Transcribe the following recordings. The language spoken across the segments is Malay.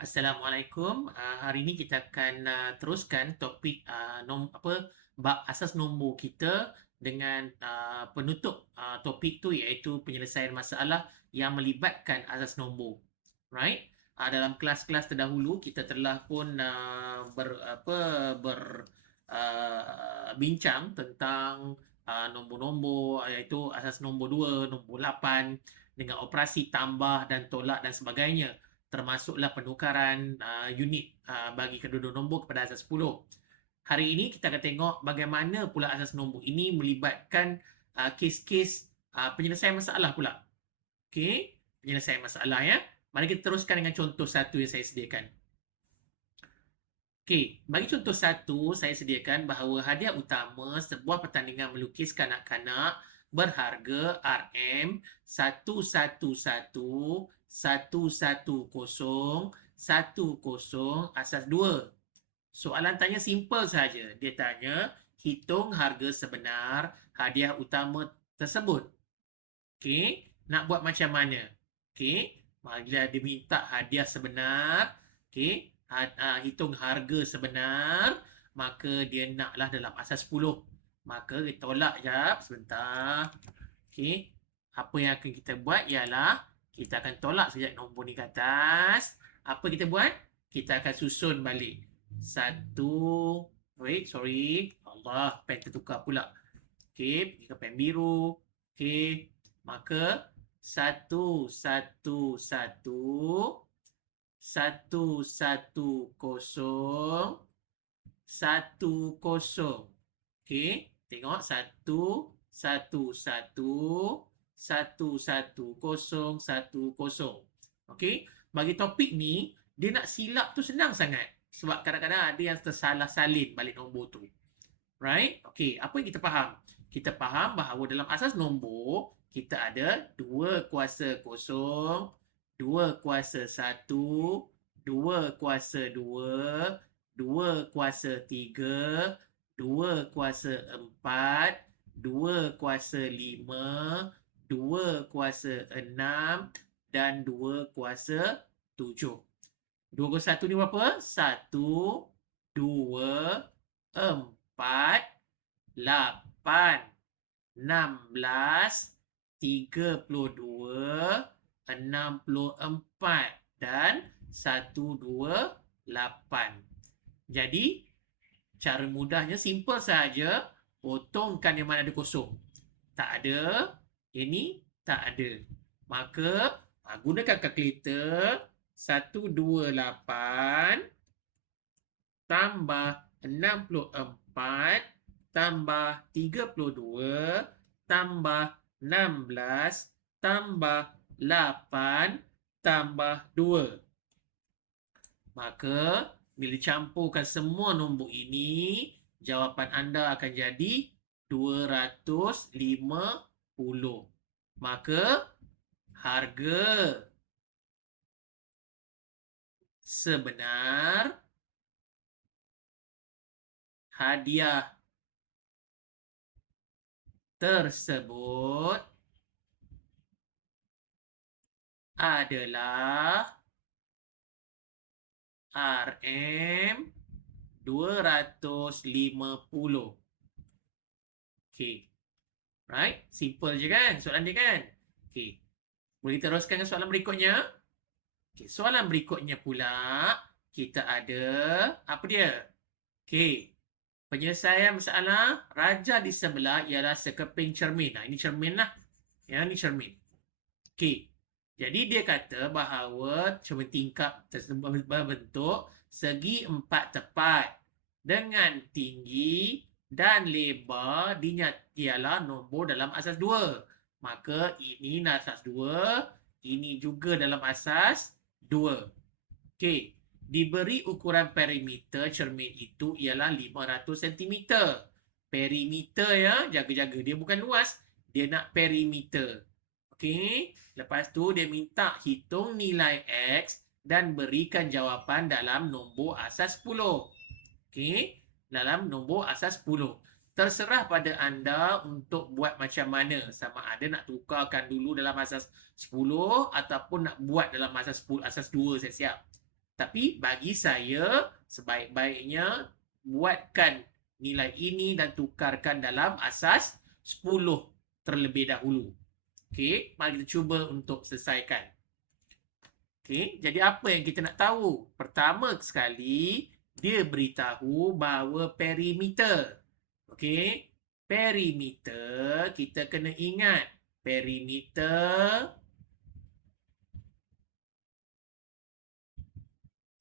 Assalamualaikum. Hari ini kita akan teruskan topik bab asas nombor kita dengan penutup topik tu iaitu penyelesaian masalah yang melibatkan asas nombor. Right? Dalam kelas-kelas terdahulu kita telah pun bincang tentang nombor-nombor iaitu asas nombor 2, nombor 8 dengan operasi tambah dan tolak dan sebagainya, termasuklah penukaran unit bagi kedua-dua nombor kepada asas 10. Hari ini kita akan tengok bagaimana pula asas nombor ini melibatkan kes-kes penyelesaian masalah pula. Okey, penyelesaian masalah ya. Mari kita teruskan dengan contoh satu yang saya sediakan. Okey, bagi contoh satu, saya sediakan bahawa hadiah utama sebuah pertandingan melukis kanak-kanak berharga RM111011010 asas 2. Soalan tanya simple saja. Dia tanya, hitung harga sebenar hadiah utama tersebut. Okey, nak buat macam mana? Okey, bila dia minta hadiah sebenar, okey, hitung harga sebenar, maka dia naklah dalam asas 10. Maka kita tolak jap sebentar. Okey, apa yang akan kita buat ialah kita akan tolak sekejap nombor ni ke atas. Apa kita buat? Kita akan susun balik. Satu, sorry. Allah, pen tertukar pula. Okey, pergi ke pen biru. Okey, maka 1111010. Okey, tengok 1111010. Okey, bagi topik ni dia nak silap tu senang sangat sebab kadang-kadang ada yang tersalah salin balik nombor tu. Right? Okey, apa yang kita faham? Kita faham bahawa dalam asas nombor kita ada 2 kuasa 0, 2 kuasa 1, 2 kuasa 2, 2 kuasa 3, 2 kuasa 4, 2 kuasa 5, 2 kuasa 6 dan 2 kuasa 7. 2 kuasa 1 ni berapa? 1, 2, 4, 8, 16, 32, 64 dan 128. Jadi cara mudahnya simple saja, potongkan yang mana ada kosong. Tak ada, ini tak ada. Maka gunakan kalkulator. 128 tambah 64 tambah 32 tambah 16 tambah 8 tambah 2. Maka bila campurkan semua nombor ini, jawapan anda akan jadi 250. Maka harga sebenar hadiah tersebut adalah RM250. Okey. Right? Simple je kan soalan dia kan? Okey. Boleh teruskan ke soalan berikutnya? Okey, soalan berikutnya pula kita ada apa dia? Okey. Penyelesaian masalah raja di sebelah ialah sekeping cermin. Ini cermin lah. Yang ni cermin. Okey. Jadi dia kata bahawa cermin tingkap tersebut berbentuk segi 4 tepat dengan tinggi dan lebar ialah nombor dalam asas 2. Maka ini asas 2, ini juga dalam asas 2. Okey, diberi ukuran perimeter cermin itu ialah 500 cm. Perimeter ya, jaga-jaga. Dia bukan luas, dia nak perimeter. Okey, lepas tu dia minta hitung nilai X dan berikan jawapan dalam nombor asas 10. Okey, dalam nombor asas 10. Terserah pada anda untuk buat macam mana. Sama ada nak tukarkan dulu dalam asas 10 ataupun nak buat dalam asas 10, asas 2 siap-siap. Tapi bagi saya, sebaik-baiknya buatkan nilai ini dan tukarkan dalam asas 10 terlebih dahulu. Okey, mari kita cuba untuk selesaikan. Okey, jadi apa yang kita nak tahu? Pertama sekali, dia beritahu bahawa perimeter. Okey, perimeter kita kena ingat. Perimeter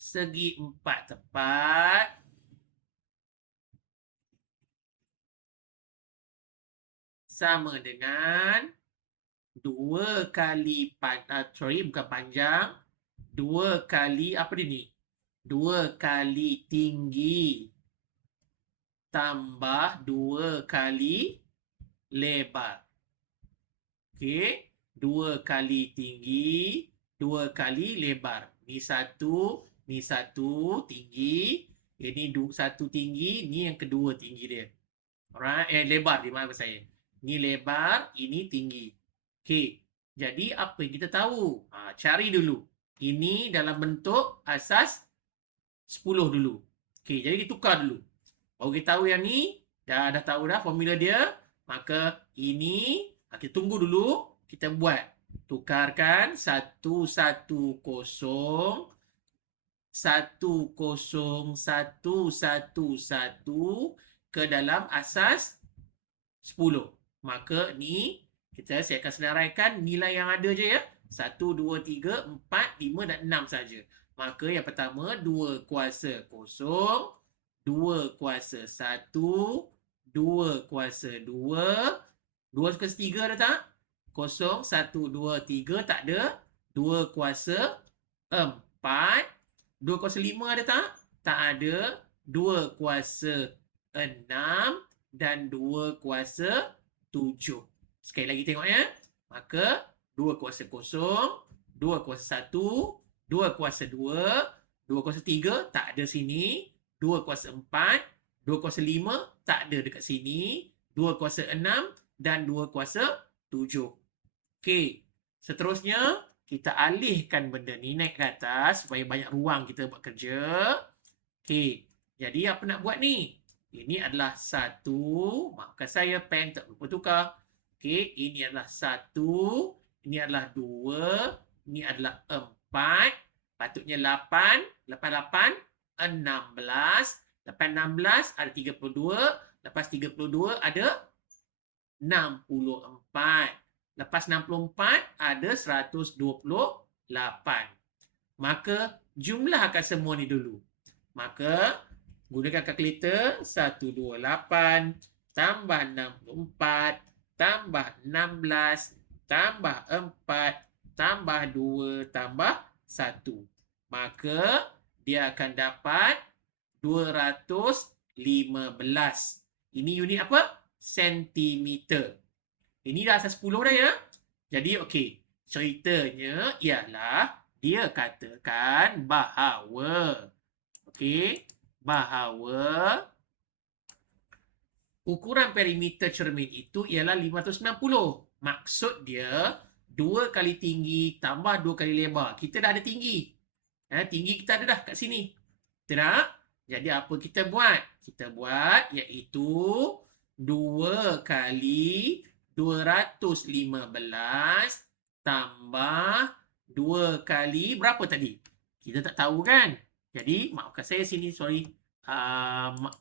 segi empat tepat sama dengan 2 kali bukan panjang, 2 kali apa dia ni? 2 kali tinggi tambah 2 kali lebar. Okey, 2 kali tinggi, 2 kali lebar. Ni satu tinggi, ini satu tinggi, ni yang kedua tinggi dia. Alright, lebar dia, maaf saya. Ni lebar, ini tinggi. Okey, jadi apa yang kita tahu? Cari dulu. Ini dalam bentuk asas 10 dulu. Okey, jadi ditukar dulu. Baru kita tahu yang ni, dah tahu dah formula dia. Maka ini, kita tunggu dulu. Kita buat. Tukarkan 110 ke dalam asas 10. Maka ni saya akan senaraikan nilai yang ada je ya. 1, 2, 3, 4, 5 dan 6 saja. Maka yang pertama 2 kuasa 0, 2 kuasa 1, 2 kuasa 2, 2 kuasa 3 ada tak? 0, 1, 2, 3 tak ada. 2 kuasa 4, 2 kuasa 5 ada tak? Tak ada. 2 kuasa 6 dan 2 kuasa 7. Sekali lagi tengok ya. Maka 2 kuasa 0, 2 kuasa 1, 2 kuasa 2, 2 kuasa 3 tak ada sini. 2 kuasa 4, 2 kuasa 5 tak ada dekat sini. 2 kuasa 6 dan 2 kuasa 7. Okey. Seterusnya, kita alihkan benda ni naik ke atas supaya banyak ruang kita buat kerja. Okey. Jadi apa nak buat ni? Ini adalah 1. Maafkan saya, pen tak lupa tukar. Okey, ini adalah 1. Ini adalah 2. Ini adalah 4. Patutnya 8. 8, 16. Lepas 16 ada 32. Lepas 32 ada 64. Lepas 64 ada 128. Maka jumlahkan semua ni dulu. Maka gunakan kalkulator. 128 tambah 64 tambah 16 tambah 4 tambah 2 tambah 1. Maka dia akan dapat 215. Ini unit apa? Sentimeter. Ini dah asas 10 dah ya. Jadi okey, ceritanya ialah dia katakan bahawa bahawa ukuran perimeter cermin itu ialah 590. Maksud dia 2 kali tinggi tambah 2 kali lebar. Kita dah ada tinggi. Tinggi kita ada dah kat sini. Tak? Jadi apa kita buat? Kita buat iaitu 2 kali 215 tambah 2 kali berapa tadi? Kita tak tahu kan? Jadi maafkan saya sini, sorry.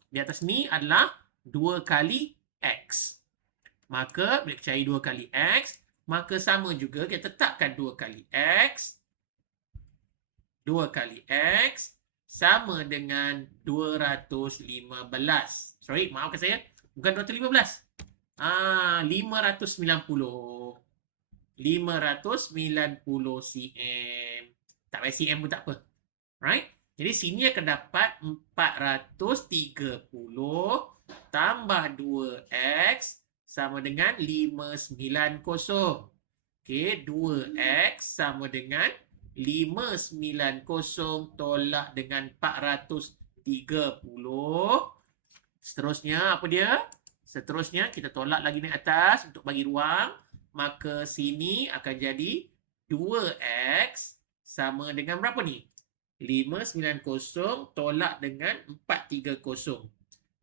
Di atas ni adalah 2 kali X. Maka bila kita cari 2 kali X, maka sama juga kita tetapkan 2 kali X. 2 kali X sama dengan 215. Sorry, maafkan saya. Bukan 215. 590. 590 cm. Tak payah cm pun tak apa. Right? Jadi sini akan dapat 430 tambah 2x sama dengan 590. Okey, 2x sama dengan 590 tolak dengan 430. Seterusnya apa dia? Seterusnya kita tolak lagi naik atas untuk bagi ruang. Maka sini akan jadi 2x sama dengan berapa ni? 590 tolak dengan 430.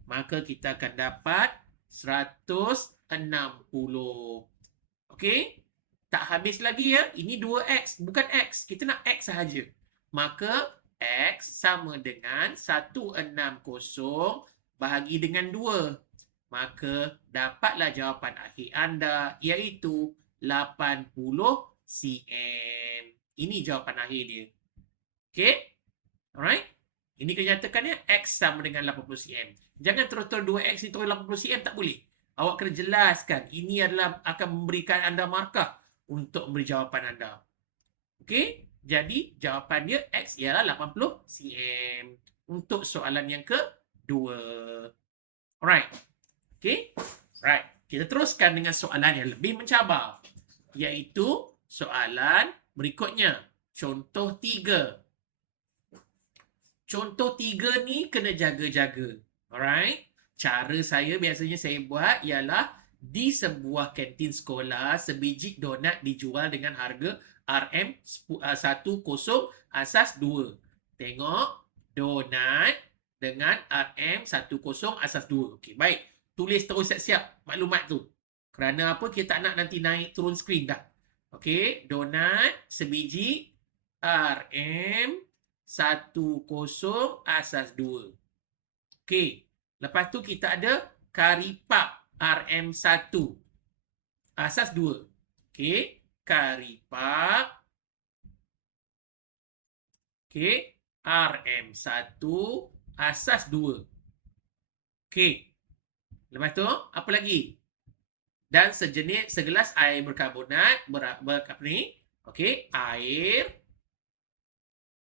Maka kita akan dapat 160. Okey? Tak habis lagi ya. Ini 2x, bukan x. Kita nak x sahaja. Maka x sama dengan 160 bahagi dengan 2. Maka dapatlah jawapan akhir anda, iaitu 80 cm. Ini jawapan akhir dia. Okey? Alright? Ini kenyatakannya x sama dengan 80 cm. Jangan terus-terus 2x ni terus 80 cm, tak boleh. Awak kena jelaskan. Ini adalah akan memberikan anda markah untuk memberi jawapan anda. Okey? Jadi jawapan dia x ialah 80 cm. Untuk soalan yang kedua. Alright. Okey? Right. Kita teruskan dengan soalan yang lebih mencabar. Iaitu soalan berikutnya. Contoh 3. Contoh 3 ni kena jaga-jaga. Alright? Cara saya biasanya saya buat ialah di sebuah kantin sekolah, sebiji donat dijual dengan harga RM10 asas 2. Tengok, donat dengan RM10 asas 2. Okey, baik. Tulis terus siap-siap maklumat tu. Kerana apa? Kita tak nak nanti naik turun skrin dah. Okey, donat sebiji RM10 asas 2. Okey, lepas tu kita ada karipap RM1 asas 2. Okey, karipap. Okey, RM1 asas 2. Okey. Lepas tu, apa lagi? Dan segelas air berkarbonat, okey, air,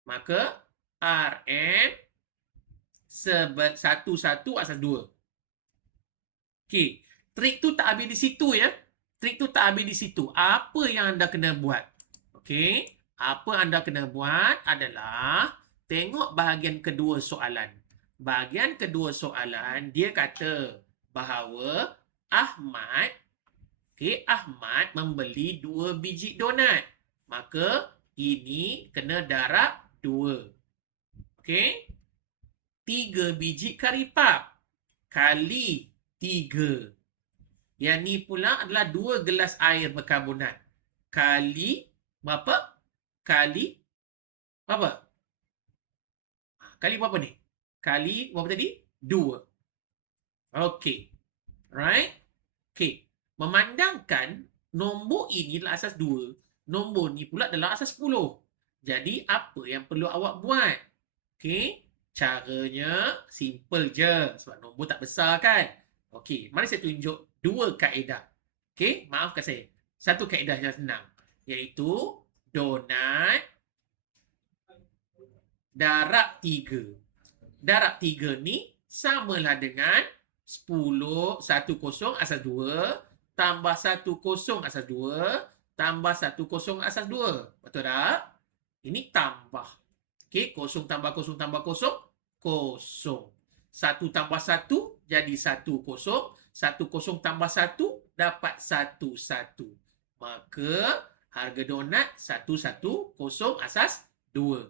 maka RM11 asas 2. Okey, trik tu tak habis di situ ya. Trik tu tak habis di situ. Apa yang anda kena buat? Okey, apa anda kena buat adalah tengok bahagian kedua soalan. Bahagian kedua soalan, dia kata bahawa Ahmad membeli 2 biji donat. Maka ini kena darab 2. Okey? 3 biji karipap kali 3. Yang ni pula adalah 2 gelas air berkarbonat kali berapa? Kali apa? Kali berapa ni? Kali berapa tadi? 2. Okey. Right? Okey. Memandangkan nombor ini adalah asas 2, nombor ni pula adalah asas 10. Jadi apa yang perlu awak buat? Okey. Caranya simple je sebab nombor tak besar kan. Okey, mari saya tunjuk 2 kaedah. Okey, maafkan saya. Satu kaedah yang senang, iaitu donat darab 3. Darab 3 ni samalah dengan 10 asas 2 tambah 10 asas 2 tambah 10 asas 2. Betul tak? Ini tambah. Okey, 0 tambah 0 tambah 0, 0. 1 tambah 1 jadi 1 0. 1 tambah 1 dapat 1 1. Maka harga donat 110 asas 2.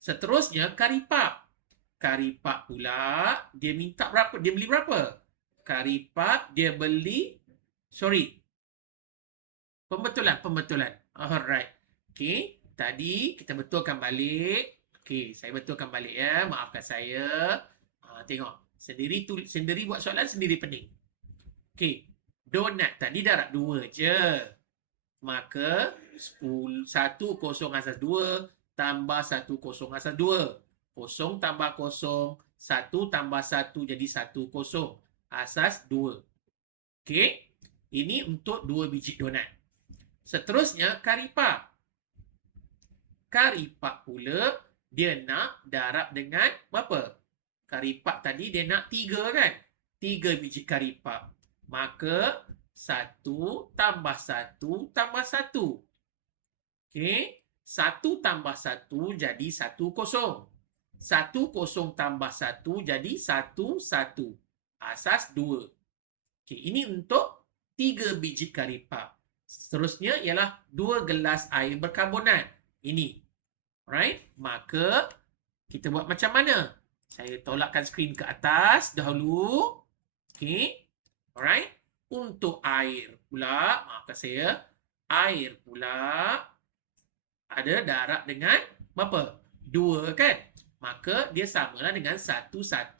Seterusnya karipap. Karipap pula dia minta berapa? Dia beli berapa? Karipap dia beli pembetulan. Alright. Okey, tadi kita betulkan balik. Okey, saya betulkan balik ya. Maafkan saya. Tengok. Sendiri buat soalan, sendiri pening. Okey, donat tadi darab 2 je. Maka 10 asas 2 tambah 10 asas 2. 0 tambah 0, 1 tambah 1 jadi 10 asas 2. Okey, ini untuk 2 biji donat. Seterusnya karipap. Karipap pula dia nak darab dengan berapa? Karipap tadi dia nak 3 kan? 3 biji karipap. Maka 1 tambah 1 tambah 1. Okey, 1 tambah 1 jadi 10. 10 tambah 1 jadi 11. Asas 2. Okey, ini untuk 3 biji karipap. Seterusnya ialah 2 gelas air berkarbonat. Ini. Alright? Maka kita buat macam mana? Saya tolakkan skrin ke atas dahulu. Okey. Alright? Untuk air pula, maafkan saya, air pula ada darab dengan berapa? 2 kan? Maka dia samalah dengan 1, 1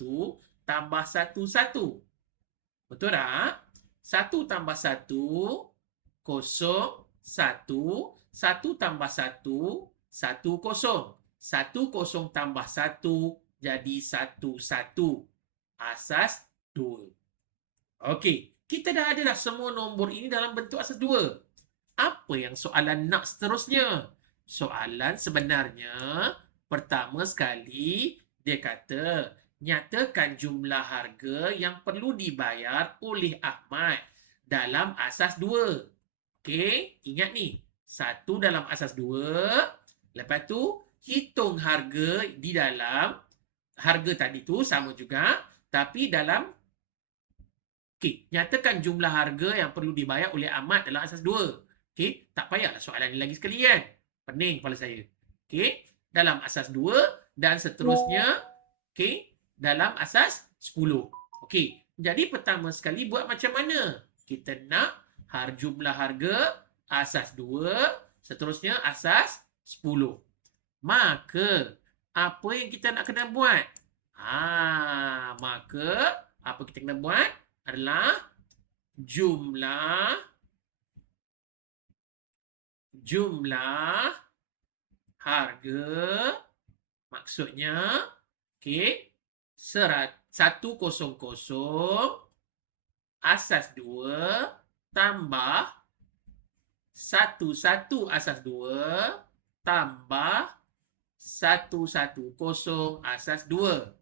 tambah 1, 1. Betul tak? 1 tambah 1, kosong, 1. 1 tambah 1, 1 kosong. 1 kosong tambah 1, jadi 1, 1. Asas 2. Okey, kita dah ada dah semua nombor ini dalam bentuk asas 2. Apa yang soalan nak seterusnya? Soalan sebenarnya, pertama sekali, dia kata, nyatakan jumlah harga yang perlu dibayar oleh Ahmad dalam asas 2. Okey, ingat ni. 1 dalam asas 2. Lepas tu, hitung harga di dalam, harga tadi tu sama juga, tapi dalam, okey, nyatakan jumlah harga yang perlu dibayar oleh Ahmad dalam asas 2. Okey, tak payahlah soalan ni lagi sekali kan. Pening kepala saya. Okey, dalam asas 2 dan seterusnya, okey, dalam asas 10. Okey, jadi pertama sekali buat macam mana? Kita nak jumlah harga asas 2, seterusnya asas 10. Maka, apa yang kita nak kena buat? Maka, apa kita kena buat adalah jumlah harga, maksudnya, okey, 100 asas 2 tambah 11 asas 2 tambah 110 asas 2.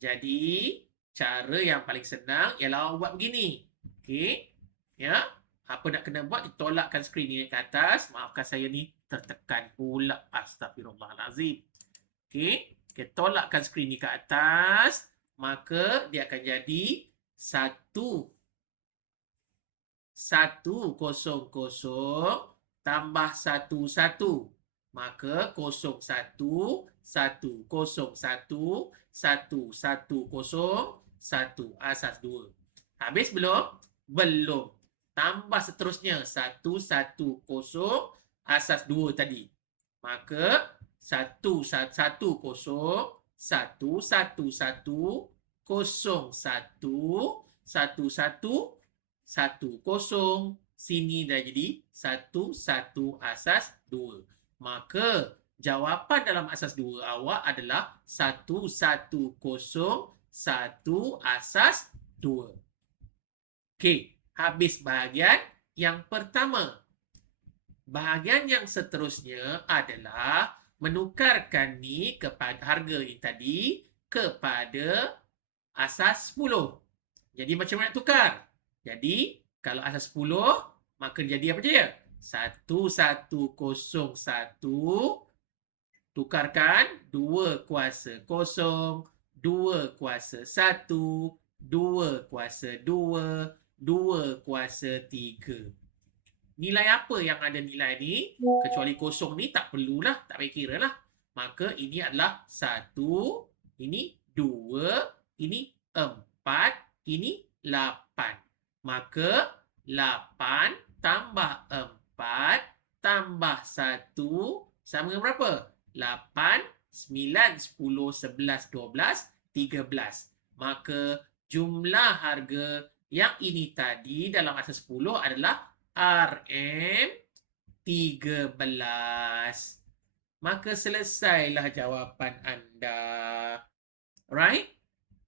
Jadi, cara yang paling senang ialah awak buat begini. Okey, ya. Apa nak kena buat, ditolakkan skrin ni ke atas. Maafkan saya ni tertekan pula. Astagfirullahalazim. Okey, kita tolakkan skrin ni ke atas. Maka dia akan jadi 100 tambah 11. Maka 01 101 110 1 asas 2. Habis belum? Belum. Tambah seterusnya 110 asas 2 tadi. Maka 110 111 01 11 10. Sini dah jadi 11 asas 2. Maka jawapan dalam asas 2 awak adalah 1101 asas 2. Okey, habis bahagian yang pertama. Bahagian yang seterusnya adalah menukarkan ni kepada harga ini tadi kepada asas 10. Jadi macam mana nak tukar? Jadi kalau asas 10, maka jadi apa dia? 1101 tukarkan 2 kuasa 0, 2 kuasa 1, 2 kuasa 2, 2 kuasa 3. Nilai apa yang ada nilai ni? Kecuali kosong ni tak perlulah, tak payah kira lah. Maka ini adalah 1, ini 2, ini 4, ini 8. Maka 8 tambah 4 tambah 1 sama dengan berapa? 8, 9, 10, 11, 12, 13. Maka jumlah harga yang ini tadi dalam asas 10 adalah RM13. Maka selesailah jawapan anda. Alright?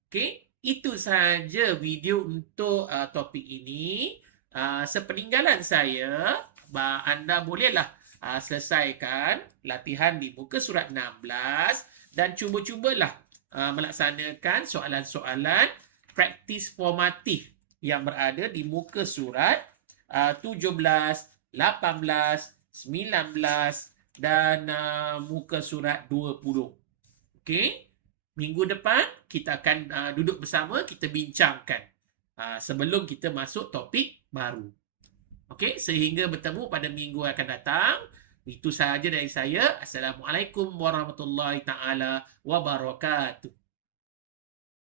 Okay? Itu sahaja video untuk topik ini. Sepeninggalan saya, anda bolehlah selesaikan latihan di muka surat 16 dan cuba-cubalah melaksanakan soalan-soalan praktis formatif yang berada di muka surat 17, 18, 19 dan muka surat 20. Okey? Minggu depan kita akan duduk bersama, kita bincangkan sebelum kita masuk topik baru. Okey, sehingga bertemu pada minggu akan datang. Itu sahaja dari saya. Assalamualaikum warahmatullahi taala wabarakatuh.